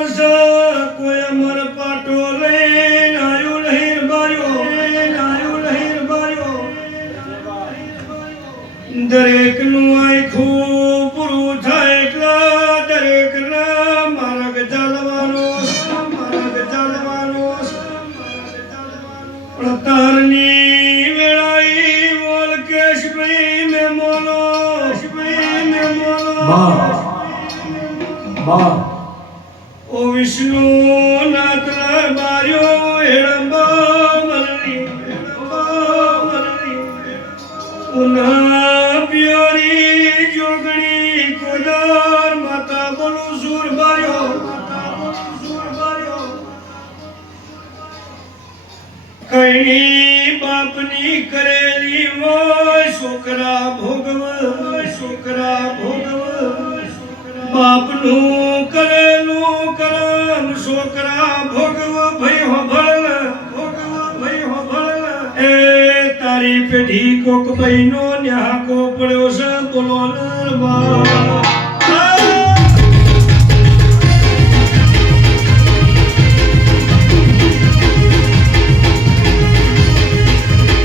વર્ષ કોઈ અમર પાટો લઈને આયુ નહીં બાર્યો દરેક નું આખું પૂરું થાય એટલા દરેક ના માર્ગ ચાલવાનો તારની વેળાઈ બોલ કેશભાઈ મેં મોનો ઓ વિષ્ણુ નાથ બાર્યો હેડંબા મરણી ઉના પિયરી જોગણી કોદાર માતા બોલું સુર બાર્યો કઈ બાપની કરેલી હોય છોકરા ભોગવ બાપનું કરેલું કરમ છોકરા ભોગવ ભય હોભળ એ તારી પેઢી કોક ભાઈનો ન્યાકો પડ્યો છે બોલો નરવા